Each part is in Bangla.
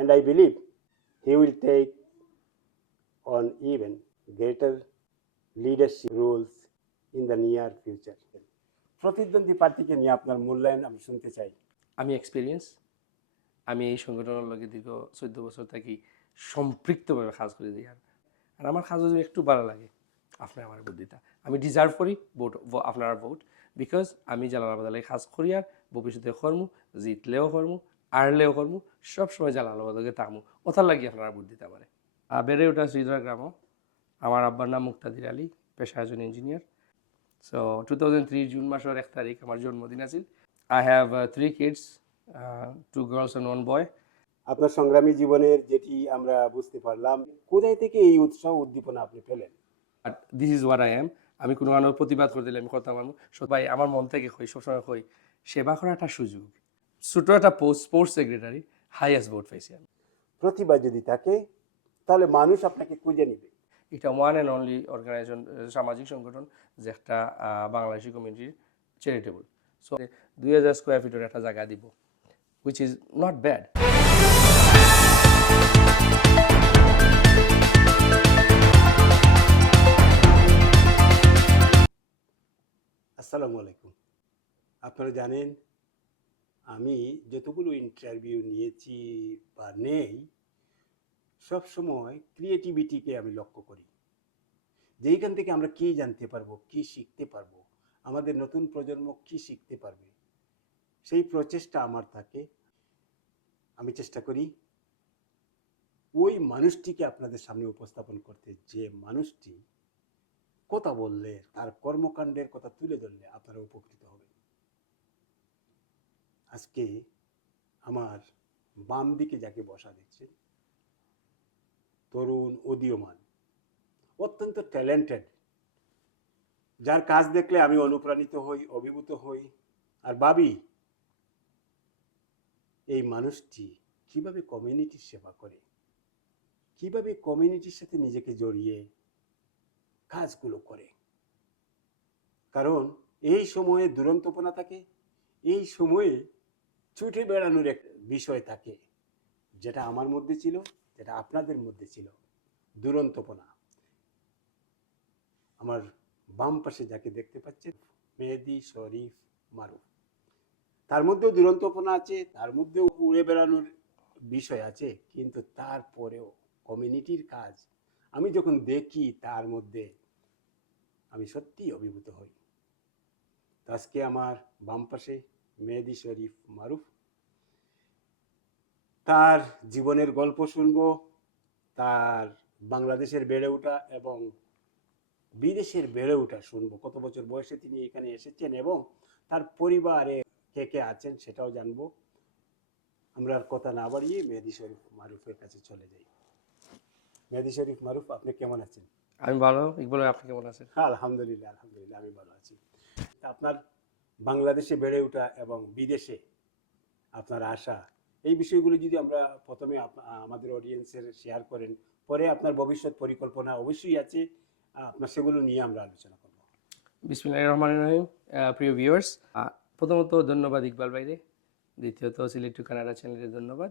and I believe he will take on even greater leadership roles in the near future. প্রতিদ্বন্দ্বী প্রার্থীকে নিয়ে আপনার মূল্যায়ন আমি শুনতে চাই। আমি এক্সপিরিয়েন্স, আমি এই সংগঠনের লগে দীর্ঘ 14 বছর থাকি সম্পৃক্তভাবে কাজ করে দিই। আর আমার কাজ যদি একটু ভালো লাগে আপনার আমার বুদ্ধিটা আমি ডিজার্ভ করি ভোট, আপনার ভোট, বিকজ আমি জালালাবাদ লাগে কাজ করি আর ভবিষ্যতে কর্ম, জিতলেও কর্ম, আরলেও কর্ম, সবসময় জালালাবাদকে থাকবো, ওথার লাগি আপনারা ভোট দিতে পারে। বেড়ে ওঠা শ্রীধর গ্রামও। আমার আব্বার নাম মুক্তাদির আলী, পেশায় একজন ইঞ্জিনিয়ার। সো 2003 জুন মাসের 1 তারিখ আমার জন্মদিন আছিল। I have 3 kids, 2 girls and 1 boy. আপনার সংগ্রামী জীবনের যেটি আমরা বুঝতে পারলাম, কোথায় থেকে এই উৎসাহ উদ্দীপনা আপনি পেলেন? But this is what I am. আমি কোনো মানুষ প্রতিবাদ করে দিলে আমি কথা মানব। সবাই আমার মন থেকে কই, সবসময় কই, সেবা করার একটা সুযোগ। ছোটো একটা post, sports secretary, highest vote পাইছি আমি। প্রতিভা যদি থাকে তাহলে মানুষ আপনাকে খুঁজে নেবে। এটা ওয়ান অ্যান্ড অনলি অর্গানাইজেশন, সামাজিক সংগঠন, যে একটা বাংলাদেশি কমিউনিটির চ্যারিটেবল। সো 2000 স্কোয়ার ফিটের একটা জায়গা দিব, হুইচ ইজ নট ব্যাড। আসসালামু আলাইকুম। আপনারা জানেন আমি যতগুলো ইন্টারভিউ নিয়েছি বা নেই, সবসময় ক্রিয়েটিভিটিকে আমি লক্ষ্য করি, যেইখান থেকে আমরা কী জানতে পারবো, কী শিখতে পারবো, আমাদের নতুন প্রজন্ম কী শিখতে পারবে, সেই প্রচেষ্টা আমার থাকে। আমি চেষ্টা করি ওই মানুষটিকে আপনাদের সামনে উপস্থাপন করতে, যে মানুষটি কথা বললে, তার কর্মকাণ্ডের কথা তুলে ধরলে আপনারা উপকৃত হবেন। আজকে আমার বাম দিকে যাকে বসা দেখছেন, তরুণ, উদীয়মান, অত্যন্ত ট্যালেন্টেড, যার কাজ দেখলে আমি অনুপ্রাণিত হই, অভিভূত হই, আর ভাবি এই মানুষটি কিভাবে কমিউনিটির সেবা করে, কিভাবে কমিউনিটির সাথে নিজেকে জড়িয়ে কাজগুলো করে। কারণ এই সময়ে দুরন্তপনা থাকে, এই সময়ে ছুটে বেড়ানোর এক বিষয় থাকে, যেটা আমার মধ্যে ছিল, যেটা আপনাদের মধ্যে ছিল, দুরন্তপনা। আমার বাম পাশে যাকে দেখতে পাচ্ছেন, মেহেদী শরীফ মারুফ, তার মধ্যেও দুরন্তপনা আছে, তার মধ্যেও উড়ে বেড়ানোর বিষয় আছে, কিন্তু তারপরেও কমিউনিটির কাজ আমি যখন দেখি তার মধ্যে আমি সত্যিই অভিভূত হই। আজকে আমার বাম পাশে মেহেদী শরীফ মারুফ, তার জীবনের গল্প শুনবো, তার বাংলাদেশের বেড়ে ওঠা এবং বিদেশের বেড়ে ওঠা শুনবো, কত বছর বয়সে তিনি এখানে এসেছেন এবং তার পরিবারে কে কে আছেন সেটাও জানবো। আমরা আর কথা না বাড়িয়ে মেহেদী শরীফ মারুফের কাছে চলে যাই। মেহেদী শরীফ মারুফ, আপনি কেমন আছেন? আমি ভালো, ইকবাল, আপনি কেমন আছেন? আলহামদুলিল্লাহ, আলহামদুলিল্লাহ, আমি ভালো আছি। আপনার বাংলাদেশে বেড়ে ওঠা এবং বিদেশে আপনার আশা, এই বিষয়গুলো যদি আমরা প্রথমে আমাদের অডিয়েন্সের শেয়ার করেন, পরে আপনার ভবিষ্যৎ পরিকল্পনা অবশ্যই আছে, আপনার সেগুলো নিয়ে আমরা আলোচনা করব। বিসমিল্লাহির রহমানির রহিম। প্রিয় ভিউয়ার্স, প্রথমত ধন্যবাদ ইকবাল ভাইরে, দ্বিতীয়ত সিলেক্ট টু কানাডা চ্যানেলের ধন্যবাদ।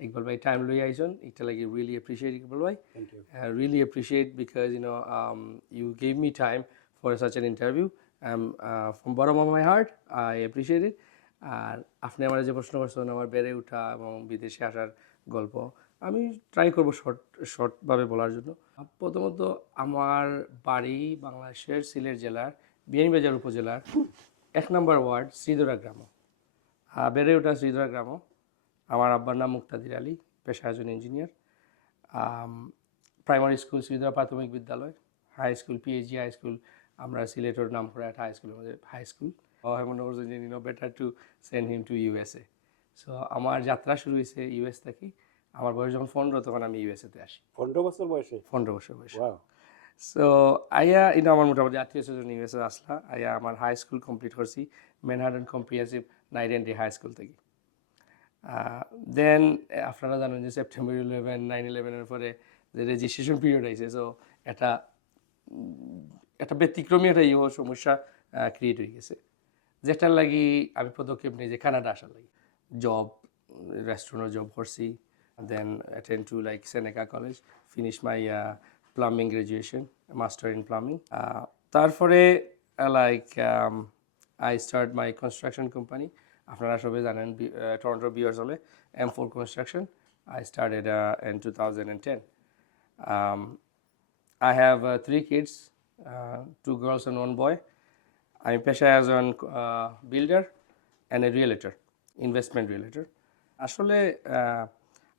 ইকবাল ভাই টাইম লই আইসন, এটা লাগি রিয়েলি অ্যাপ্রিসিয়েট ইকবাল ভাই, really appreciate because you gave me time for such an interview. From bottom of my heart I appreciate it. আর আপনি আমার যে প্রশ্ন করছেন আমার বেড়ে ওঠা এবং বিদেশে আসার গল্প, আমি ট্রাই করবো শর্টভাবে বলার জন্য। প্রথমত আমার বাড়ি বাংলাদেশের সিলেট জেলার বিয়ানীবাজার উপজেলার 1 নম্বর ওয়ার্ড শ্রীধরা গ্রাম। বেড়ে ওঠা শ্রীধরা গ্রাম। আমার আব্বার নাম মুক্তাদির আলী, পেশায় একজন ইঞ্জিনিয়ার। প্রাইমারি স্কুল শ্রীধরা প্রাথমিক বিদ্যালয়, high school PHG high school, আমরা সিলেটের নাম করে একটা হাই স্কুল, আমাদের high school. Better to send him to USA. So আমার যাত্রা শুরু হয়েছে ইউএস থেকে। আমার বয়স যখন 15 তখন আমি ইউএসএতে আসি। 15 বছর বয়সে? 15 বছর বয়সে। সো আইয়া আমার মোটামুটি আত্মীয় স্বজন ইউএসএ আসলা। আইয়া আমার হাই স্কুল কমপ্লিট করছি Manhattan comprehensive night and day high school থেকে। দেন আপনারা জানেন যে সেপ্টেম্বর 11, 9/11-এর পরে যে রেজিস্ট্রেশন পিরিয়ড আইছে, সো একটা ব্যতিক্রমী একটা সমস্যা ক্রিয়েট হয়ে গেছে, যেটার লাগি আমি পদক্ষেপ নিই যে কানাডা আসার লাগি। জব, রেস্টুরেন্টের জব করছি, then attend to like Seneca College, finish my plumbing graduation, master in plumbing. তারপরে I start my construction company. আপনারা সবাই জানেন টরন্টো বিয়ার্স হলে M4 Construction. I started in 2010. I have 3 kids, 2 girls and 1 boy. I'm পেশায় as a builder and a realtor, investment realtor. আসলে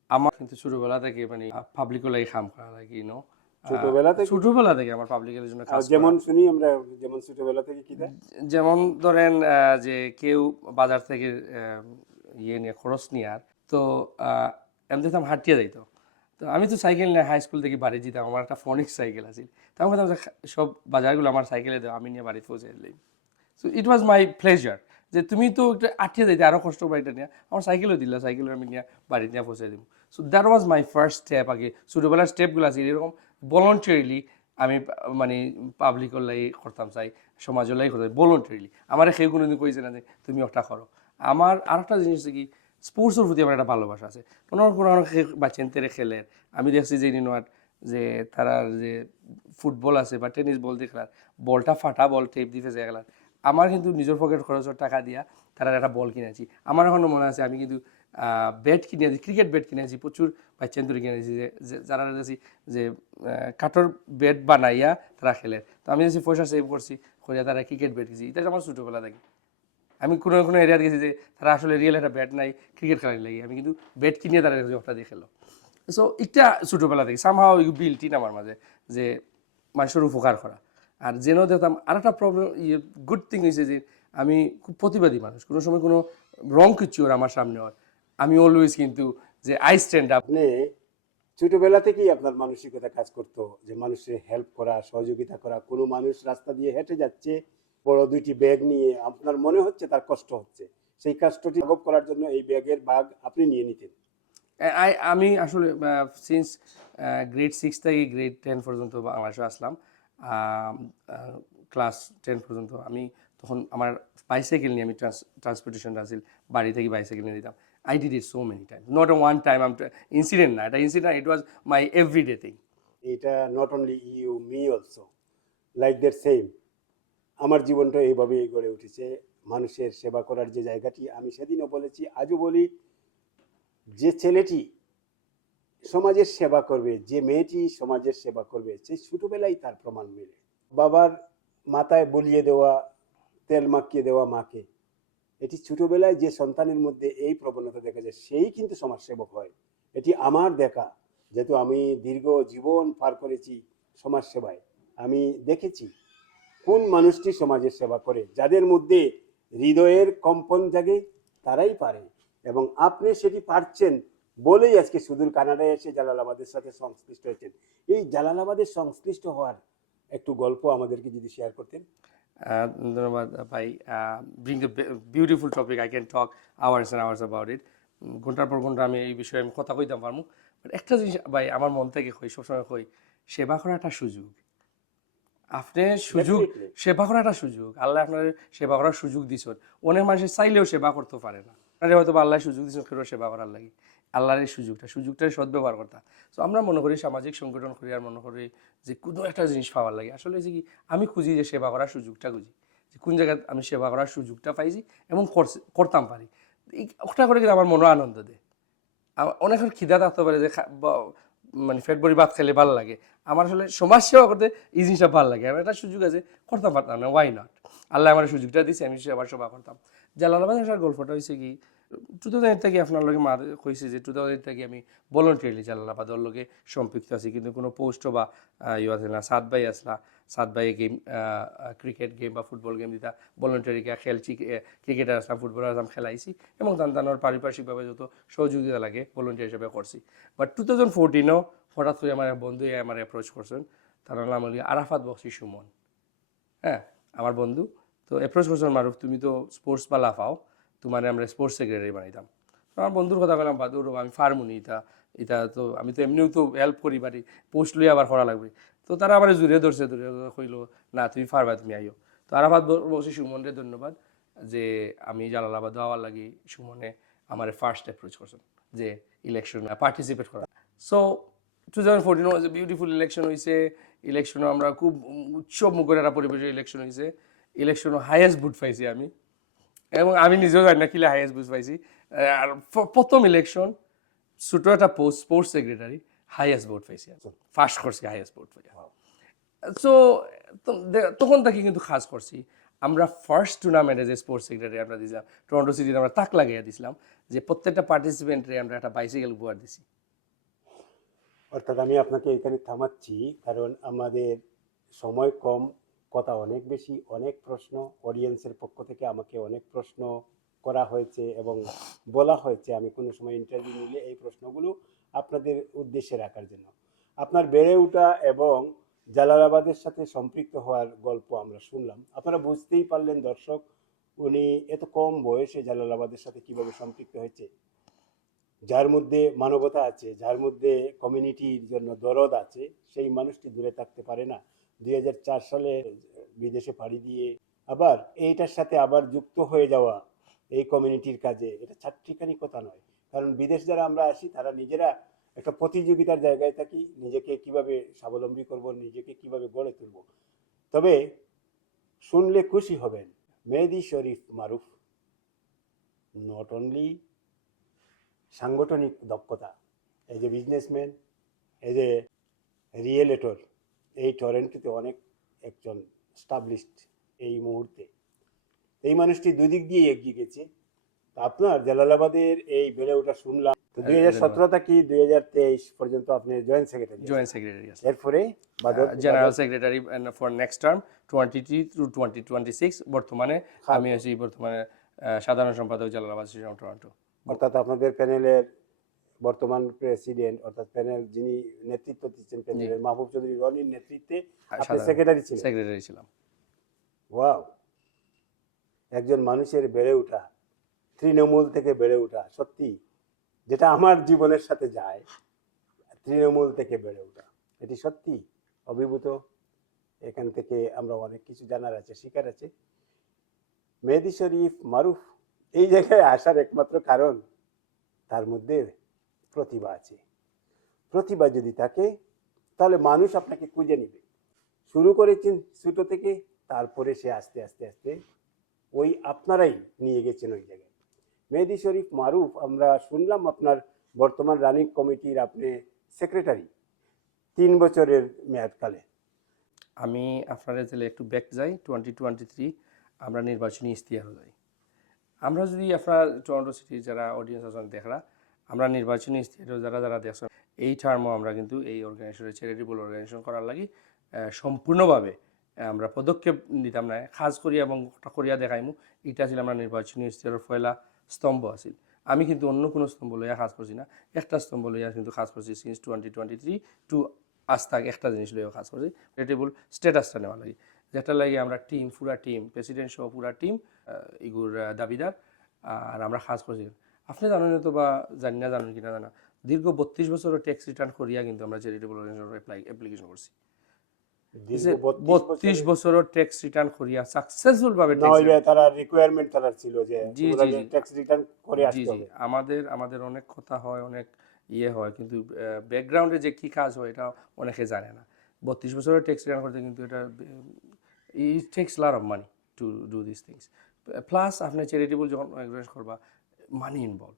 আমার কিন্তু ছোটবেলা থেকে মানে পাবলিকের লাগি কাম করা লাগে ছোটবেলা থেকে আমার পাবলিকের জন্য কাজ করা। যেমন শুনি আমরা, যেমন ছোটবেলা থেকে কি দেয়, যেমন ধরেন যে কেউ বাজার থেকে ইয়ে নিয়ে খরচ নিয়ে আর তো আমি দেখতাম হাঁটিয়ে যাইতো, তো আমি তো সাইকেল নিয়ে হাই স্কুল থেকে বাড়ি যেতাম, আমার একটা ফোনিক্স সাইকেল আছে, তো আমি বলতাম সব বাজারগুলো আমার সাইকেলে দেওয়া, আমি নিয়ে বাড়িতে পৌঁছে দিলাম। So it was my pleasure যে তুমি তো একটু আঠিয়ে যাইতে আরও কষ্ট বাড়িটা নিয়ে, আমার সাইকেলও দিলা, সাইকেলে আমি নিয়ে বাড়িতে নিয়ে পৌঁছে দিব। So that was my first step. আগে ছোটোবেলার স্টেপগুলো আছে এরকম ভলান্টারিলি আমি মানে পাবলিকের লাগি করতাম, চাই সমাজের লাগি করতাম ভলান্টারিলি। আমার সেই কোনোদিন কইছে না যে তুমি ওটা করো। আমার আরেকটা জিনিস হচ্ছে কি, স্পোর্টসের প্রতি আমার একটা ভালোবাসা আছে। কোনো বাচ্চেন তেরে খেলে আমি দেখছি যে নিনোয়ার যে তারা যে ফুটবল আছে বা টেনিস বল দিয়ে খেলার, বলটা ফাটা বল টেপ দিতে যায় খেলার, আমার কিন্তু নিজের পকেট খরচের টাকা দিয়া তারা একটা বল কিনেছি। আমার এখনও মনে আছে আমি কিন্তু ব্যাট কিনেছি, ক্রিকেট ব্যাট কিনেছি, প্রচুর বাচ্চেন তুলে কিনেছি যে যারা দেখছি যে কাঠের ব্যাট বানাইয়া তারা খেলে, তো আমি দেখছি পয়সা সেভ করছি করিয়া তারা ক্রিকেট ব্যাট কিনছি। এটা আমার ছোটোবেলা থেকে আমি কোনো কোনো এরিয়া গেছি যে তারা আসলে রিয়েল একটা ব্যাট নাই ক্রিকেট খেলার লাগে, আমি কিন্তু ব্যাট কিনিয়ে তারা একটা দিয়ে খেলো। সো এটা ছোটোবেলা থেকে সামহাও ইউ বিল্ট ইন আমার মাঝে যে মানুষের উপকার করা। আর যেন দেখতাম আর একটা প্রবলেম গুড থিং হয়েছে যে আমি খুব প্রতিবাদী মানুষ, কোনো সময় কোনো রং কিছু ওর আমার সামনে হয় আমি অলওয়েজ কিন্তু যে আই স্ট্যান্ড আপ। আপনি ছোটবেলা থেকেই আপনার মানসিকতা কাজ করতো যে মানুষের হেল্প করা, সহযোগিতা করা। কোনো মানুষ রাস্তা দিয়ে হেঁটে যাচ্ছে বড় 2টি ব্যাগ নিয়ে, আপনার মনে হচ্ছে তার কষ্ট হচ্ছে, সেই কষ্টটি লাঘব করার জন্য এই ব্যাগের ভাগ আপনি নিয়ে নিতেন। আমি আসলে সিন্স গ্রেড 6 থেকে গ্রেড 10 পর্যন্ত বাংলাদেশে আসলাম, ক্লাস 10 পর্যন্ত আমি তখন আমার বাইসাইকেল নিয়ে আমি ট্রান্সপোর্টেশনটা আছিল, বাড়ি থেকে বাইসাইকেল নিয়ে দিতাম। I did it so many times, not a one time incident না, এটা incident, it was my everyday thing. এটা not only you, me also like that same. আমার জীবনটা এইভাবেই গড়ে উঠেছে, মানুষের সেবা করার যে জায়গাটি, আমি সেদিনও বলেছি আজও বলি, যে ছেলেটি সমাজের সেবা করবে, যে মেয়েটি সমাজের সেবা করবে, সেই ছোটবেলায় তার প্রমাণ মেলে। বাবার মাথায় বলিয়ে দেওয়া, তেল মাখিয়ে দেওয়া মাকে, এটি ছোটবেলায় যে সন্তানের মধ্যে এই প্রবণতা দেখা যায় সেই কিন্তু সমাজসেবক হয়। এটি আমার দেখা, যেহেতু আমি দীর্ঘ জীবন পার করেছি সমাজসেবায়, আমি দেখেছি কোন মানুষটি সমাজের সেবা করে, যাদের মধ্যে হৃদয়ের কম্পন জাগে তারাই পারে। এবং আপনি সেটি পারছেন বলেই আজকে সুদূর কানাডায় এসে জালালাবাদের সাথে সংশ্লিষ্ট হয়েছেন। এই জালালাবাদের সংশ্লিষ্ট হওয়ার একটু গল্প আমাদেরকে যদি শেয়ার করতেন। ধন্যবাদ ভাই, bring the beautiful topic, I can talk hours and hours about it. ঘন্টার পর ঘন্টা আমি এই বিষয়ে আমি কথা কইতাম পারবো, বাট একটা জিনিস ভাই আমার মন থেকে কই, সবসময় কই, সেবা করা একটা সুযোগ। আপনি সুযোগ, সেবা করা একটা সুযোগ, আল্লাহ আপনার সেবা করার সুযোগ দিচ্ছেন। অনেক মানুষের চাইলেও সেবা করতে পারে না, আপনার হয়তো আল্লাহ সুযোগ দিচ্ছেন কেউ সেবা করার লাগে, আল্লাহর এই সুযোগটার সদ্ব্যবহার করতা। তো আমরা মনে করি সামাজিক সংগঠন করি আর মনে করি যে কোনো একটা জিনিস পাওয়ার লাগে, আসলে যে কি আমি খুঁজি যে সেবা করার সুযোগটা খুঁজি, যে কোন জায়গায় আমি সেবা করার সুযোগটা পাইছি এবং করতাম পারি, ওটা করে কিন্তু আমার মনে আনন্দ দেয়। অনেক খিদা থাকতে পারে যে মানে ফেট ভরি ভাত খেলে ভালো লাগে, আমার আসলে সমাজ সেবা করতে এই জিনিসটা ভালো লাগে। আমার একটা সুযোগ আছে, করতাম পারতাম না, ওয়াই নট, আল্লাহ আমার সুযোগটা দিচ্ছে, আমি সেবার সেবা করতাম। জালালাবাদ আসার গল্পটা হয়েছে কি, 2008 থেকে আপনার লগে মা কইছে যে 2008 থেকে আমি ভলান্টিয়ারলি জালালাবাদের লগে সম্পৃক্ত আছি, কিন্তু কোনো পোস্ট বা ইয়ে আছে না। সাত ভাই আসলা, সাত ভাই গেম, ক্রিকেট গেম বা ফুটবল গেম দিতা ভলান্টিয়ারিকে খেলছি, ক্রিকেটার আসলাম, ফুটবলার আসলাম, খেলাইছি এবং তার পারিপার্শ্বিকভাবে যত সহযোগিতা লাগে ভলান্টিয়ার হিসেবে করছি। বাট 2014 হঠাৎ করে আমার বন্ধু আমার অ্যাপ্রোচ করছেন, তার নাম হল আরাফাত বক্সি সুমন। হ্যাঁ, আমার বন্ধু তো অ্যাপ্রোচ করছেন, মারুফ তুমি তো স্পোর্টস বা লাফাও, তোমার আমরা স্পোর্টস সেক্রেটারি বানাইতাম। আমার বন্ধুর কথা বললাম, বাদুর আমি ফার্মুনি, এটা তো আমি তো এমনিও তো হেল্প করি পারি, পোস্ট লইয়া আবার করা লাগবে। তো তারা আমার জুড়ে ধরছে, কইল না তুমি পারবা, তুমি আইও। তো আরাফাত বক্সি সুমনরে ধন্যবাদ যে আমি জালালাবাদ হওয়ার লাগি সুমনে আমার ফার্স্ট অ্যাপ্রোচ করছেন যে ইলেকশন পার্টিসিপেট করা। So 2014 was a beautiful election হয়েছে। ইলেকশনে আমরা খুব উৎসব মুখর একটা পরিবেশে ইলেকশন হয়েছে। ইলেকশনে হাইয়েস্ট ভোট পাইছি আমি, এবং আমি নিজেও জানি না কিলে হাইয়েস্ট ভোট পাইছি। আর প্রথম ইলেকশন ছোট একটা post sports secretary highest vote পাইছি, ফার্স্ট করছি হাইয়েস্ট ভোট পাই। সো তখন থেকে কিন্তু খাস করছি আমরা ফার্স্ট টুর্নামেন্টে যে স্পোর্টস সেক্রেটারি আমরা দিয়েছিলাম টরন্টো সিটিতে, আমরা তাক লাগাইয়া দিছিলাম যে প্রত্যেকটা পার্টিসিপেন্টরে আমরা একটা বাইসাইকেল উপহার দিছি। অর্থাৎ আমি আপনাকে এখানে থামাচ্ছি, কারণ আমাদের সময় কম, কথা অনেক বেশি, অনেক প্রশ্ন অডিয়েন্সের পক্ষ থেকে আমাকে অনেক প্রশ্ন করা হয়েছে এবং বলা হয়েছে আমি কোনো সময় ইন্টারভিউ নিলে এই প্রশ্নগুলো আপনাদের উদ্দেশ্যে রাখার জন্য। আপনার বেড়ে ওঠা এবং জালালাবাদের সাথে সম্পৃক্ত হওয়ার গল্প আমরা শুনলাম। আপনারা বুঝতেই পারলেন দর্শক, উনি এত কম বয়সে জালালাবাদের সাথে কিভাবে সম্পৃক্ত হয়েছে। যার মধ্যে মানবতা আছে, যার মধ্যে কমিউনিটির জন্য দরদ আছে, সেই মানুষটি দূরে থাকতে পারে না। 2004 সালে বিদেশে পাড়ি দিয়ে আবার এইটার সাথে আবার যুক্ত হয়ে যাওয়া এই কমিউনিটির কাজে, এটা চারটিখানি কথা নয়। কারণ বিদেশ যারা আমরা আসি তারা নিজেরা একটা প্রতিযোগিতার জায়গায় থাকি, নিজেকে কিভাবে স্বাবলম্বী করব, নিজেকে কিভাবে গড়ে তুলব। তবে শুনলে খুশি হবেন, মেহেদী শরীফ মারুফ নট অনলি সাংগঠনিক দক্ষতা, as a businessman, as a রিয়েলেটর, এই টরেন্টোতে অনেক একজন স্টাবলিশড এই মুহূর্তে। এই মানুষটি দুই দিক দিয়ে এগিয়ে গেছে। তা আপনার জালালাবাদের এই বেড়ে ওঠা শুনলাম, তো 2017 থেকে 2023 পর্যন্ত আপনি জয়েন্ট সেক্রেটারি আছে। এরপরে general secretary for next term 23 through 2026। বর্তমানে আমি আছি বর্তমানে সাধারণ সম্পাদক জালালাবাদ সিটি টরন্টো। অর্থাৎ আপনাদের প্যানেলের বর্তমান প্রেসিডেন্ট, অর্থাৎ প্যানেল যিনি নেতৃত্ব দিচ্ছেন প্যানেলের, মাহবুব চৌধুরী রনির নেতৃত্বে আপনি সেক্রেটারি ছিলাম। ওয়াও, একজন মানুষের বেড়ে ওঠা, তৃণমূল থেকে বেড়ে ওঠা, সত্যি যেটা আমার জীবনের সাথে যায়, তৃণমূল থেকে বেড়ে ওঠা, এটি সত্যি অভিভূত। এখান থেকে আমরা অনেক কিছু জানার আছে, শিকার আছে। মেহেদী শরীফ মারুফ এই জায়গায় আসার একমাত্র কারণ তার মধ্যে প্রতিভা আছে। প্রতিভা যদি থাকে তাহলে মানুষ আপনাকে খুঁজে নেবে। শুরু করেছেন ছোট থেকে, তারপরে সে আস্তে আস্তে আস্তে ওই আপনারাই নিয়ে গেছেন ওই জায়গায়। মেহেদী শরীফ মারুফ, আমরা শুনলাম আপনার বর্তমান রানিং কমিটির আপনি সেক্রেটারি 3 বছরের মেয়াদকালে। আমি আপনারা তাহলে একটু ব্যাক যাই 2023 আমরা নির্বাচনী ইশতেহারও যাই। আমরা যদি আপনারা টরন্টো সিটির যারা অডিয়েন্স আছেন দেখরা, আমরা নির্বাচনী ইশতেহারও যারা যারা দেখছেন এই টার্মও আমরা কিন্তু এই অর্গানাইজেশনের চ্যারিটেবল অর্গানাইজেশন করার লাগি সম্পূর্ণভাবে আমরা পদক্ষেপ নিতাম না, খাস করিয়া এবং করিয়া দেখাইমু। এটা ছিল আমরা নির্বাচনী ইশতেহারের পয়লা স্তম্ভ আছিল। আমি কিন্তু অন্য কোনো স্তম্ভ লইয়া কাজ করছি না, একটা স্তম্ভ লইয়া কিন্তু কাজ করছি সিন্স 2023 টু আজ তাক একটা জিনিস লইয়া কাজ করছি, চ্যারিটেবল স্ট্যাটাসটা নেওয়া লাগে, যেটা লাগে আমরা টিম, পুরা টিম, প্রেসিডেন্ট সহ পুরা টিম এগুর দাবিদার। আর আমরা কাজ করছি, আপনি জানেন তো বা জানি না, জানেন কিনা জানা, দীর্ঘ 32 বছরের ট্যাক্স রিটার্ন করিয়া কিন্তু আমরা চ্যারিটেবল অর্গানাইজেশন অ্যাপ্লিকেশন করছি। 32 বছরের ট্যাক্স রিটার্ন করিয়া সাকসেসফুল ভাবে তারা রিকোয়ারমেন্ট তারা ছিল যে ট্যাক্স রিটার্ন করে আসতে হবে। আমাদের অনেক কথা হয়, অনেক ইয়ে হয়, কিন্তু ব্যাকগ্রাউন্ডে যে কি কাজ হয় এটা অনেকে জানে না। 32 বছরের ট্যাক্স রিটার্ন করতে কিন্তু এটা ইট tax lot of money to do this things. Plus আপনি চ্যারিটেবল যখন অর্গানাইজ করবা, মানি ইনভলভ।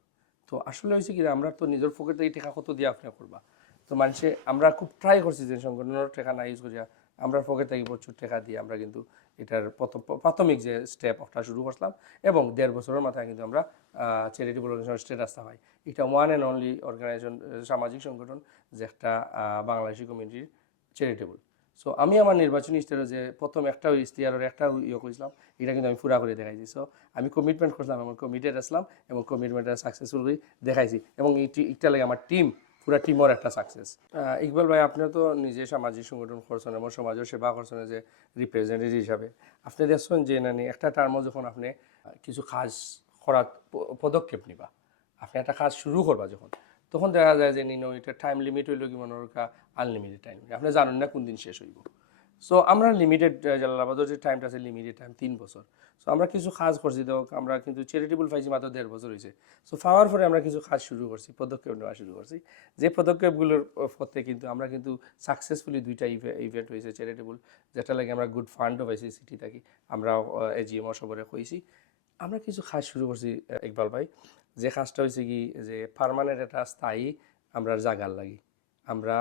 তো আসলে হয়েছে কি, আমরা তো নিজের পকেট থেকে টাকা কত দিয়ে আপনি করবা, তো মানুষে আমরা খুব ট্রাই করছি যে সংগঠনের টাকা না ইউজ করিয়া আমরা পকেট থেকে প্রচুর টাকা দিয়ে আমরা কিন্তু এটার প্রাথমিক যে স্টেপ ওটা শুরু করলাম, এবং 1.5 বছরের মাথায় কিন্তু আমরা চ্যারিটেবল অর্গানাইজেশন স্ট্যাটাসটা পাই। এটা ওয়ান অ্যান্ড অনলি অর্গানাইজেশন, সামাজিক সংগঠন যে একটা বাংলাদেশি কমিউনিটির চ্যারিটেবল। সো আমি আমার নির্বাচনী ইশতেহারে যে প্রথম একটা ইশতেহারের একটা ইয়ে করেছিলাম, এটা কিন্তু আমি পুরা করে দেখাইছি। সো আমি কমিটমেন্ট করছিলাম, আমার কমিটেড আসলাম এবং কমিটমেন্টটা সাকসেসফুলি দেখাইছি, এবং এটা লাগে আমার টিম, পুরা টিমর একটা সাকসেস। ইকবাল ভাই, আপনিও তো নিজে সামাজিক সংগঠন করছেন এবং সমাজের সেবা করছেন যে রিপ্রেজেন্টেটিভ হিসাবে। আপনি দেখছেন যে একটা টার্মও যখন আপনি কিছু কাজ করার পদক্ষেপ নিবা, আপনি একটা কাজ শুরু করবা যখন, তখন দেখা যায় যে এটা টাইম লিমিট হইল কি মনে রাখা আনলিমিটেড টাইম, আপনি জানেন না কোন দিন শেষ হইব। সো আমরা লিমিটেড জালালাবাদের যে টাইমটা আছে লিমিটেড টাইম 3 বছর। সো আমরা কিছু কাজ করছি, তো আমরা কিন্তু চ্যারিটেবল পাইছি মাত্র 1.5 বছর হয়েছে। সো পাওয়ার পরে আমরা কিছু কাজ শুরু করছি, পদক্ষেপ নেওয়া শুরু করছি। যে পদক্ষেপগুলোর পথে কিন্তু আমরা কিন্তু সাকসেসফুলি 2টা ইভেন্ট হয়েছে চ্যারিটেবল, যেটা লাগে আমরা গুড ফান্ডও পাইছি সিটি থাকি, আমরা এজিএমও সবরে কইছি। আমরা কিছু কাজ শুরু করছি ইকবাল ভাই, যে কাজটা হয়েছে কি যে পার্মানেন্ট একটা স্থায়ী আমরা জায়গার লাগি আমরা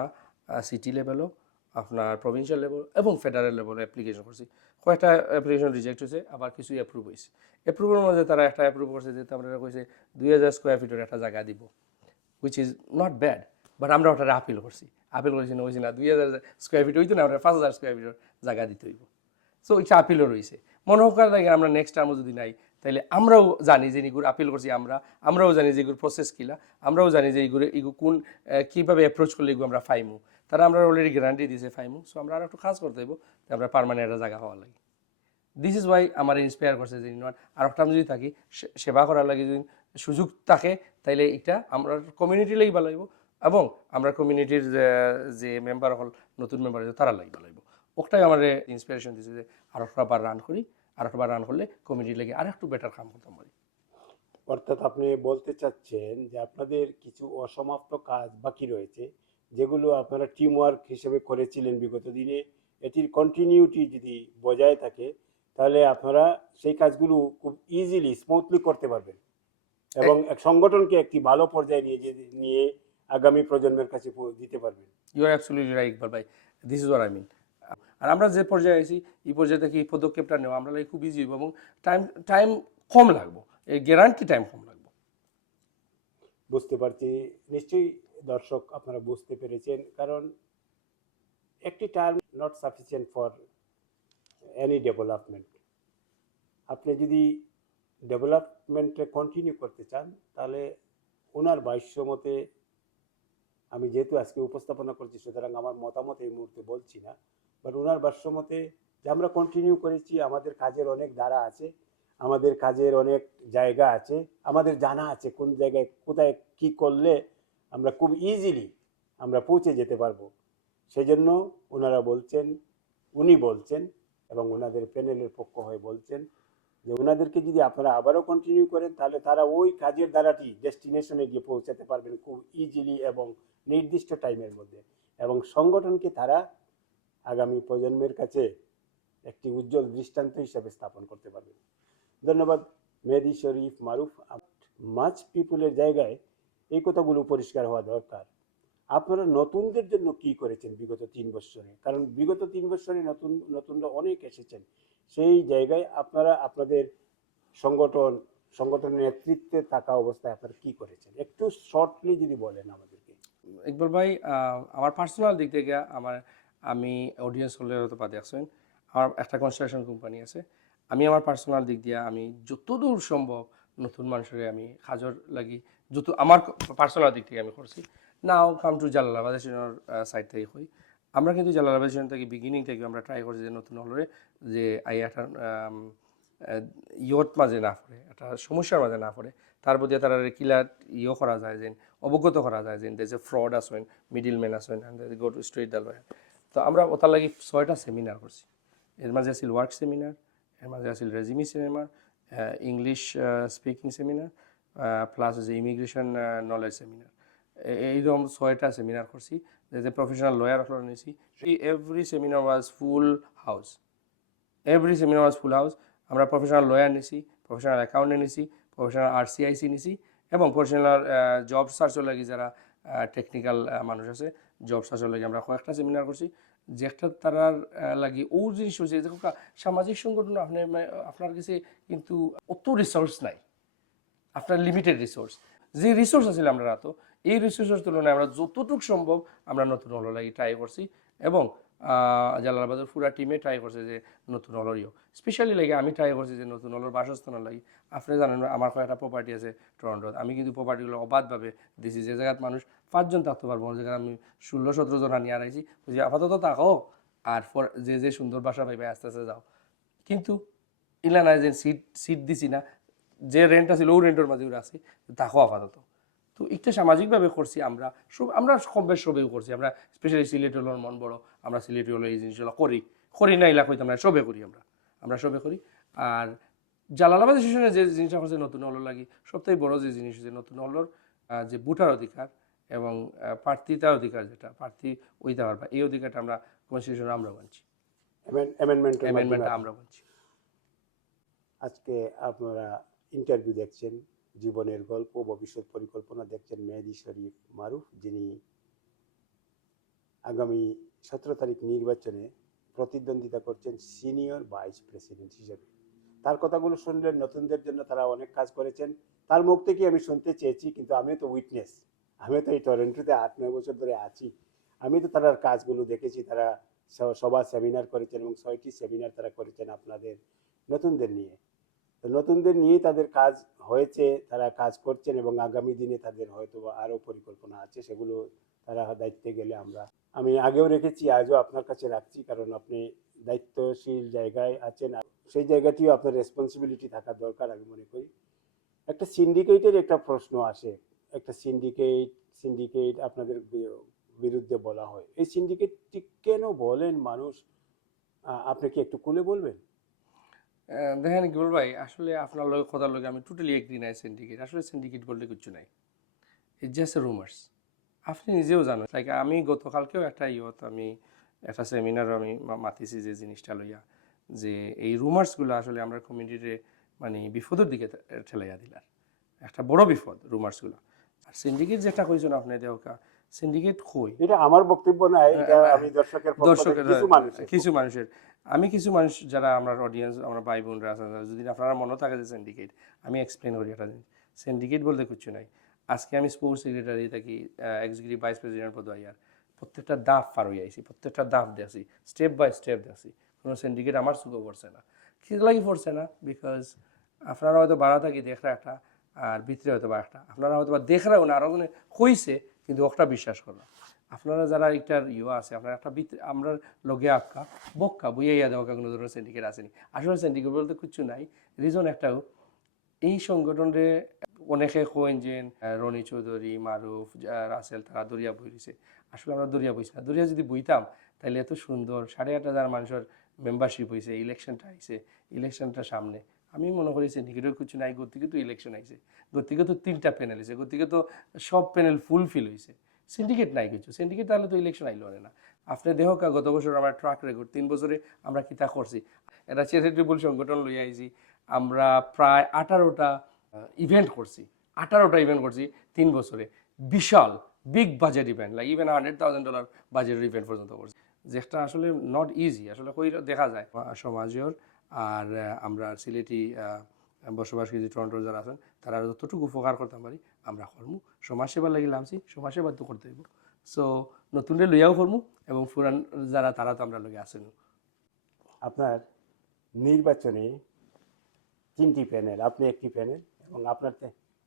সিটি লেভেলও, আপনার প্রভিন্সিয়াল লেভেল এবং ফেডারেল লেভেলে অ্যাপ্লিকেশন করছি। কয়েকটা অ্যাপ্লিকেশন রিজেক্ট হয়েছে, আবার কিছু অ্যাপ্রুভ হয়েছে। অ্যাপ্রুভের মধ্যে তারা একটা অ্যাপ্রুভ করছে যে আমরা কইছে 2000 স্কোয়ার ফিটের একটা জায়গা দিব, which is not bad, but আমরা ওটা আপিল করছি। আপিল করছি না, হয়েছি না 2000 স্কোয়ার ফিট হইতো না, আমরা 5000 স্কোয়ার ফিটের জায়গা দিতে হইব। সো এটা আপিলও রয়েছে। মনে হোক লাগে আমরা নেক্সট টার্মও যদি নাই, তাহলে আমরাও জানি যে এগুলো আপিল করছি, আমরাও জানি যে এগুলোর প্রসেস কিলা, আমরাও জানি যে এগুলো কোন কীভাবে অ্যাপ্রোচ করলে এগুলো আমরা ফাইমু, তারা আমরা অলরেডি গ্যারান্টি দিয়েছে ফাইমু। সো আমরা আর একটু কাজ করতে হইব, আমরা পার্মানেন্ট একটা জায়গা হওয়ার লাগে। দিস ইজ ওয়াই আমার ইন্সপায়ার করছে যে আর একটা যদি থাকি সেবা করার লাগে যদি সুযোগ থাকে, তাইলে এটা আমরা কমিউনিটি লাগি ভালো হইব এবং আমরা কমিউনিটির যে মেম্বার হল নতুন মেম্বার আছে তারা লাগি ভালো হইব। ওটাই আমার ইন্সপিরেশন দিচ্ছে যে আর একটাবার রান করি, আর একটাবার রান করলে কমিউনিটি লাগে আর একটু বেটার কাম করতাম পারি। অর্থাৎ আপনি বলতে চাচ্ছেন যে আপনাদের কিছু অসমাপ্ত কাজ বাকি রয়েছে, যেগুলো আপনারা টিম ওয়ার্ক হিসেবে করেছিলেন বিগত দিনে, এটির কন্টিনিউটি যদি বজায় থাকে তাহলে আপনারা সেই কাজগুলো খুব ইজিলি স্মুথলি করতে পারবেন এবং এক সংগঠনকে একটি ভালো পর্যায়ে নিয়ে আগামী প্রজন্মের কাছে দিতে পারবেন। You are absolutely right Iqbal ভাই, this is what I mean. আর আমরা যে পর্যায়ে আছি এই পর্যায়ে থেকে এই পদক্ষেপটা নেওয়া আমরা লাগে খুব ইজি হইব এবং টাইম টাইম কম লাগবো, এই গ্যারান্টি টাইম কম লাগবো। বুঝতে পারছি, নিশ্চয়ই দর্শক আপনারা বুঝতে পেরেছেন, কারণ একটি term not sufficient for any development. আপনি যদি ডেভেলপমেন্টে কন্টিনিউ করতে চান তাহলে ওনার ভাষ্য মতে, আমি যেহেতু আজকে উপস্থাপনা করছি সুতরাং আমার মতামত এই মুহূর্তে বলছি না, বাট ওনার ভাষ্য মতে যে আমরা কন্টিনিউ করেছি, আমাদের কাজের অনেক ধারা আছে, আমাদের কাজের অনেক জায়গা আছে, আমাদের জানা আছে কোন জায়গায় কোথায় কি করলে আমরা খুব ইজিলি আমরা পৌঁছে যেতে পারবো। সেজন্য ওনারা বলছেন, উনি বলছেন এবং ওনাদের প্যানেলের পক্ষ হয়ে বলছেন যে ওনাদেরকে যদি আপনারা আবারও কন্টিনিউ করেন তাহলে তারা ওই কাজের দ্বারাটি ডেস্টিনেশনে গিয়ে পৌঁছাতে পারবেন খুব ইজিলি এবং নির্দিষ্ট টাইমের মধ্যে, এবং সংগঠনকে তারা আগামী প্রজন্মের কাছে একটি উজ্জ্বল দৃষ্টান্ত হিসেবে স্থাপন করতে পারবেন। ধন্যবাদ মেহেদী শরীফ মারুফ। মাচ পিপুলের জায়গায় এই কথাগুলো পরিষ্কার হওয়া দরকার। আপনারা নতুনদের জন্য কি করেছেন বিগত 3 বছরে? কারণ বিগত 3 বছরে নতুনরা অনেক এসেছেন, সেই জায়গায় আপনারা আপনাদের সংগঠনের নেতৃত্বে থাকা অবস্থায় আপনারা কি করেছেন একটু শর্টলি যদি বলেন আমাদেরকে। ইকবাল ভাই, আমার পার্সোনাল দিক থেকে আমি অডিয়েন্স হলে হয়তো পা দেখছেন, আমার একটা কনস্ট্রাকশন কোম্পানি আছে। আমি আমার পার্সোনাল দিক দিয়ে আমি যতদূর সম্ভব নতুন মানুষের আমি কাজর লাগি, যত আমার পার্সোনাল দিক থেকে আমি করছি। নাও কাম টু জালালাবাদ স্টেশনের সাইড থেকে হই, আমরা কিন্তু জালালাবাদ স্টেশন থেকে বিগিনিং থেকে আমরা ট্রাই করছি যে নতুন হলে যে একটা ইয়ত মাঝে না পড়ে, একটা সমস্যার মাঝে না পড়ে, তার প্রতি তারা কিলার করা যায় যে অবগত করা যায় যে দেশে ফ্রড আসেন, মিডিল ম্যান আসেন, go to straight the lawyer. তো আমরা ওটার লাগি 6টা সেমিনার করছি। এর মাঝে আছিল ওয়ার্ক সেমিনার, এর মাঝে আছিল resume seminar, English speaking seminar, plus হচ্ছে ইমিগ্রেশন নলেজ সেমিনার। এইরকম 6টা সেমিনার করছি, যে প্রফেশনাল লয়ার হলো নিয়েছি। Every seminar was full house, every seminar was full house. আমরা প্রফেশনাল লয়ার নিছি, প্রফেশনাল অ্যাকাউন্টেন্ট নিছি, প্রফেশনাল আরসিআইসি নিছি এবং প্রফেশনাল জব সার্চের লাগি যারা টেকনিক্যাল মানুষ আছে জব সার্চের লাগি আমরা কয়েকটা সেমিনার করছি। যে একটা তারার লাগি ও জিনিস হচ্ছে দেখো সামাজিক সংগঠন আপনার কাছে কিন্তু অত রিসোর্স নাই, আপনার লিমিটেড রিসোর্স। যে রিসোর্স আছে আমরা তো এই রিসোর্সের তুলনায় আমরা যতটুকু সম্ভব আমরা নতুন হলো লাগি ট্রাই করছি এবং জালালাবাদের পুরা টিমে ট্রাই করছে যে নতুন হলরিও স্পেশালি লাগে আমি ট্রাই করছি যে নতুন হলর বাসস্থানের লাগি। আপনি জানেন আমার কয়েকটা প্রপার্টি আছে টরন্টোতে, আমি কিন্তু প্রপার্টিগুলো অবাধভাবে দিছি, যে জায়গায় মানুষ 5 জন থাকতে পারবো, ওই জায়গায় আমি 16-17 জন আনিয়ে আনাইছি, বুঝি আপাতত থাকো আর যে সুন্দর বাসা পাইবে আস্তে আস্তে যাও। কিন্তু ইলা নাই যে সিট দিছি না, যে রেন্ট আছিল ও রেন্টের মাঝে আছে থাকো আপাতত। তো একটা সামাজিকভাবে করছি আমরা, আমরা কম বেশ সবেও করছি, আমরা স্পেশালি সিলেটি হলোর মন বড়, আমরা সিলেটি হলো এই জিনিসগুলো করি, করি না এলাকা হইতাম না, সবে করি আমরা সবে করি। আর জালালাবাদ স্টেশনে যে জিনিসটা হচ্ছে নতুন হলোর লাগি সবথেকে বড় যে জিনিস হচ্ছে নতুন হলোর যে ভোটার অধিকার এবং প্রার্থিতার অধিকার, যেটা প্রার্থী হইতে পারবা, এই অধিকারটা আমরা কনস্টিটিউশনে আমরা মানছি, অ্যামেন্ডমেন্টের মাধ্যমে অ্যামেন্ডমেন্টটা আমরা মানছি। আজকে আপনারা ইন্টারভিউ দেখছেন, জীবনের গল্প, ভবিষ্যৎ পরিকল্পনা দেখছেন মেহেদী শরীফ মারুফ, যিনি আগামী 17 তারিখ নির্বাচনে প্রতিদ্বন্দ্বিতা করছেন সিনিয়র ভাইস প্রেসিডেন্ট হিসেবে। তার কথাগুলো শুনলেন, নতুনদের জন্য তারা অনেক কাজ করেছেন, তার মুখ থেকে আমি শুনতে চেয়েছি, কিন্তু আমিও তো উইটনেস, আমিও তো এই টরন্টোতে 8-9 বছর ধরে আছি, আমি তো তার কাজগুলো দেখেছি। তারা সভা সেমিনার করেছেন এবং 6টি সেমিনার তারা করেছেন আপনাদের নতুনদের নিয়ে। তো নতুনদের নিয়েই তাদের কাজ হয়েছে, তারা কাজ করছেন এবং আগামী দিনে তাদের হয়তো আরও পরিকল্পনা আছে, সেগুলো তারা দায়িত্বে গেলে আমি আগেও রেখেছি, আজও আপনার কাছে রাখছি, কারণ আপনি দায়িত্বশীল জায়গায় আছেন, সেই জায়গাটিও আপনার রেসপন্সিবিলিটি থাকা দরকার আমি মনে করি। একটা সিন্ডিকেটের একটা প্রশ্ন আসে, একটা সিন্ডিকেট আপনাদের বিরুদ্ধে বলা হয়, এই সিন্ডিকেটটি কেন বলেন মানুষ, আপনি কি একটু খুলে বলবেন? দেখেন ইকবাল ভাই, আসলে আপনার লগে কথার লগে আমি টোটালি এগ্রি নাই। সিন্ডিকেট আসলে সিন্ডিকেট বলতে কিছু নাই, ইটস জাস্ট এ রুমার্স। আপনি নিজেও জানেন, লাইক আমি গতকালকেও একটা আমি একটা সেমিনারও আমি মাতিছি যে জিনিসটা লইয়া, যে এই রুমার্সগুলো আসলে আমরা কমিউনিটিতে মানে বিপদের দিকে ঠেলাইয়া দিলার, একটা বড় বিপদ রুমার্সগুলো। আর সিন্ডিকেট যেটা কইছেন আপনি দেওকা, সিন্ডিকেট কই, এটা আমার বক্তব্য নাই, এটা আমি দর্শকের পক্ষ থেকে কিছু মানুষের আমি কিছু মানুষ যারা আমার অডিয়েন্স, আমার ভাই বোনরা আছেন, যদি আপনারা মনে থাকে যে সিন্ডিকেট, আমি এক্সপ্লেন করি একটা জিনিস। সিন্ডিকেট বলতে কিছু নাই। আজকে আমি স্পোর্টস সেক্রেটারি থাকি, এক্সিকিউটিভ ভাইস প্রেসিডেন্ট পদ আইয়ার প্রত্যেকটা দাফ পার হয়ে আইছি, প্রত্যেকটা দাফ দেখছি, স্টেপ বাই স্টেপ দেখছি, কোনো সিন্ডিকেট আমার চুকে পড়ছে না। কি লাগি পড়ছে না? বিকজ আপনারা হয়তো বাড়া থাকি দেখরা একটা, আর ভিতরে হয়তো বা একটা, আপনারা হয়তো বা দেখরাও না, আরো কইছে কিন্তু ওটা বিশ্বাস করো। আপনারা যারা একটার আছে, আপনার একটা আমরা লগে আঁকা বক্কা বইয়া দেওয়া কোনো ধরনের সিন্ডিকেট আসেনি। আসলে সিন্ডিকেট বলতে কিছু নাই। রিজন একটাও, এই সংগঠনে অনেকে কইন যে রনি চৌধুরী, মারুফ, রাসেল তারা দরিয়া বইছে। আসলে আমরা দরিয়া বইছি না। দরিয়া যদি বইতাম তাহলে এত সুন্দর 8,500 মানুষের মেম্বারশিপ হয়েছে, ইলেকশনটা আইছে, ইলেকশনটা সামনে, আমি মনে করি সিন্ডিকেটের কিছু নাই। গতিকে তো ইলেকশন আইছে, গতিকে তো 3টা প্যানেল হয়েছে, গতিকে তো সব প্যানেল ফুলফিল হয়েছে। সিন্ডিকেট নাই কিছু। সিন্ডিকেট তাহলে তো ইলেকশন আইলো না। আপনি দেখো গত বছর আমার ট্রাক রেকর্ড, 3 বছরে আমরা কিতা করছি। এটা চ্যারিটেবল সংগঠন লই আইছি, আমরা প্রায় 18টা ইভেন্ট করছি, 18টা ইভেন্ট করছি 3 বছরে। বিশাল big budget event, like even $100,000 বাজেটের ইভেন্ট পর্যন্ত করছি, যেটা আসলে নট ইজি। আসলে কই দেখা যায় সমাজের। আর আমরা সিলেটি বসবাসকারী টরন্টোর যারা আছেন তারা যতটুকু উপকার করতে পারি আমরা করবো। সমাজসেবার লাগি লামছি, সমাজসেবা তো করতে হইব। সো নতুনরে লইয়াও করবো এবং পুরান যারা তারা তো আমরা লগে আসেন। আপনার নির্বাচনে 3টি প্যানেল, আপনি একটি প্যানেল এবং আপনার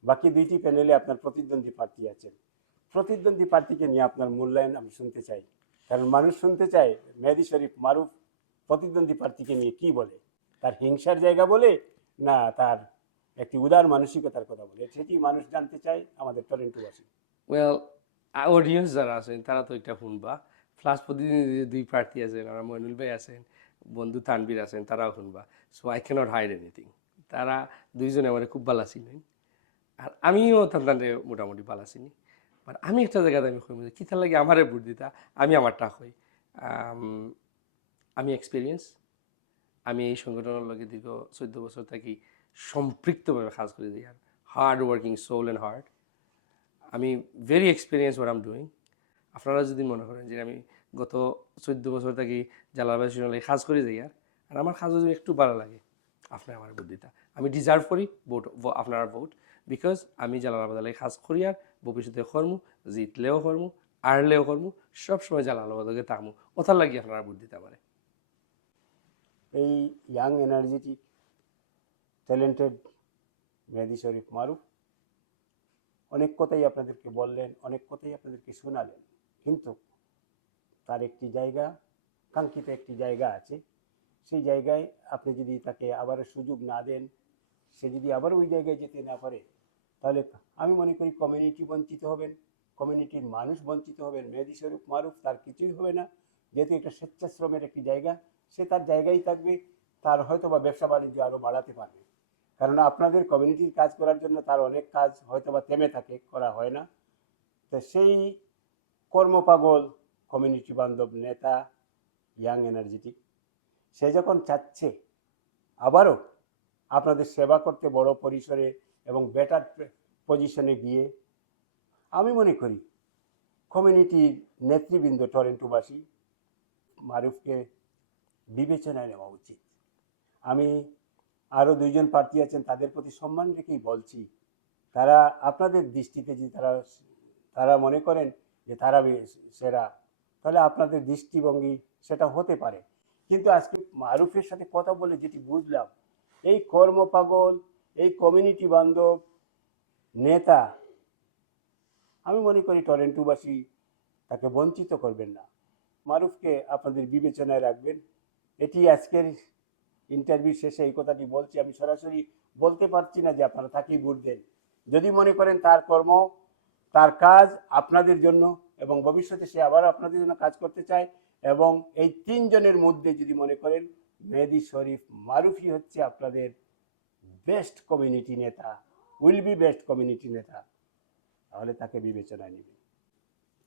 বাকি 2টি প্যানেলে আপনার প্রতিদ্বন্দ্বী প্রার্থী আছেন। প্রতিদ্বন্দ্বী প্রার্থীকে নিয়ে আপনার মূল্যায়ন আমি শুনতে চাই, কারণ মানুষ শুনতে চায় মেহেদী শরীফ মারুফ প্রতিদ্বন্দ্বী প্রার্থীকে নিয়ে কি বলে, তার হিংসার জায়গা বলে না তার একটি উদার মানসিকতার কথা বলে, সেটি মানুষ জানতে চায়, আমাদের টরন্টোবাসী। ওয়েল, অডিয়েন্স যারা আছেন তারা তো একটা শুনবা, প্লাস প্রতিদিন 2 প্রার্থী আছেন, আমার মইনুল ভাই আছেন, বন্ধু তানবীর আছেন, তারাও শুনবা। So I can't hide anything. তারা দুইজনে আমার খুব ভালো ছিলেন, আর আমিও তাদের মোটামুটি ভালো চিনি। বাট আমি একটা জায়গাতে আমি কই কিতার লাগে আমারে ভোট দিতা, আমি আমারটা কই। আমি এক্সপিরিয়েন্স, আমি এই সংগঠনের লগে দীর্ঘ 14 বছর থাকি সম্পৃক্তভাবে কাজ করে দিই, আর hard working soul and heart. আমি very experience what am doing. আপনারা যদি মনে করেন যে আমি গত 14 বছর থাকি জালালাবাদ স্টেশনে কাজ করে যাই, আর আমার কাজ যদি একটু ভালো লাগে, আপনার আমার ভোট দিতা, আমি ডিজার্ভ করি ভোট, আপনার ভোট। বিকজ আমি জালালাবাদ কাজ করি, আর ভবিষ্যতে করমু, জিতলেও করমু, আরলেও করমু, সবসময় জালালাবাদকে তামু, ওথার লাগি আপনারা ভোট দিতে পারে। এই ইয়াং এনার্জেটিক ট্যালেন্টেড মেহেদী শরীফ মারুফ অনেক কথাই আপনাদেরকে বললেন, অনেক কথাই আপনাদেরকে শোনালেন, কিন্তু তার একটি জায়গা, কাঙ্ক্ষিত একটি জায়গা আছে। সেই জায়গায় আপনি যদি তাকে আবার সুযোগ না দেন, সে যদি আবার ওই জায়গায় যেতে না পারে, তাহলে আমি মনে করি কমিউনিটি বঞ্চিত হবেন, কমিউনিটির মানুষ বঞ্চিত হবেন। মেহেদী শরীফ মারুফ তার কিছুই হবে না, যেহেতু একটা স্বেচ্ছাশ্রমের একটি জায়গা, সে তার জায়গায় থাকবে, তার হয়তো বা ব্যবসা বাণিজ্য আরও বাড়াতে পারবে। কারণ আপনাদের কমিউনিটির কাজ করার জন্য তার অনেক কাজ হয়তো বা থেমে থাকে, করা হয় না। তো সেই কর্মপাগল কমিউনিটি বান্ধব নেতা, ইয়াং এনার্জেটিক, সে যখন চাচ্ছে আবারও আপনাদের সেবা করতে বড় পরিসরে এবং বেটার পজিশনে গিয়ে, আমি মনে করি কমিউনিটির নেতৃবৃন্দ টরন্টোবাসী মারুফকে বিবেচনায় নেওয়া উচিত। আমি আরও দুইজন প্রার্থী আছেন, তাদের প্রতি সম্মান রেখেই বলছি, তারা আপনাদের দৃষ্টিতে যে তারা মনে করেন যে তারা সেরা, তাহলে আপনাদের দৃষ্টিভঙ্গি সেটা হতে পারে। কিন্তু আজকে মারুফের সাথে কথা বলে যেটি বুঝলাম, এই কর্মপাগল, এই কমিউনিটি বান্ধব নেতা, আমি মনে করি টরন্টোবাসী তাকে বঞ্চিত করবেন না। মারুফকে আপনাদের বিবেচনায় রাখবেন। এটি আজকের ইন্টারভিউ শেষে এই কথাটি বলছি। আমি সরাসরি বলতে পারছি না যে আপনারা তাকেই ভোট দেন। যদি মনে করেন তার কর্ম, তার কাজ আপনাদের জন্য এবং ভবিষ্যতে সে আবার আপনাদের জন্য কাজ করতে চায়, এবং এই তিনজনের মধ্যে যদি মনে করেন মেহেদী শরীফ মারুফই হচ্ছে আপনাদের বেস্ট কমিউনিটি নেতা, উইল বি বেস্ট কমিউনিটি নেতা, তাহলে তাকে বিবেচনায় নেবেন।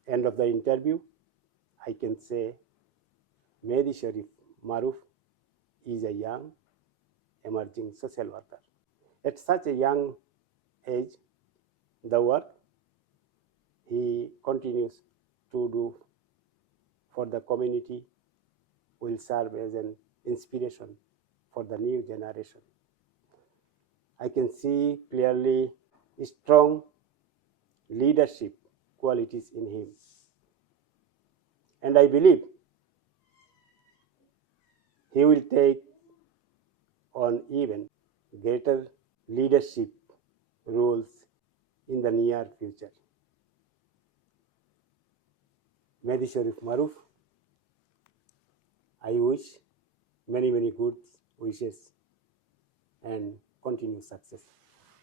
End of the interview, I can say Mehdi Sharif Maruf is a young emerging social worker. At such a young age, the work he continues to do for the community will serve as an inspiration for the new generation. I can see clearly strong leadership qualities in him. And I believe he will take on even greater leadership roles in the near future. Mehdi Sharif Maruf, I wish many good wishes and continued success.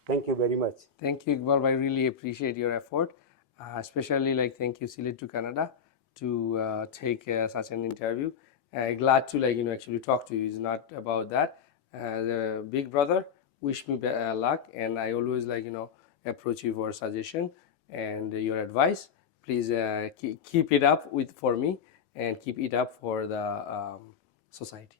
Thank you very much. Thank you, Iqbal. I really appreciate your effort, especially thank you Select to Canada to take such an interview. Glad to actually talk to you. It's not about that. The big brother, wish me luck, and I always approach you for suggestion and your advice. Please keep it up for me and keep it up for the society.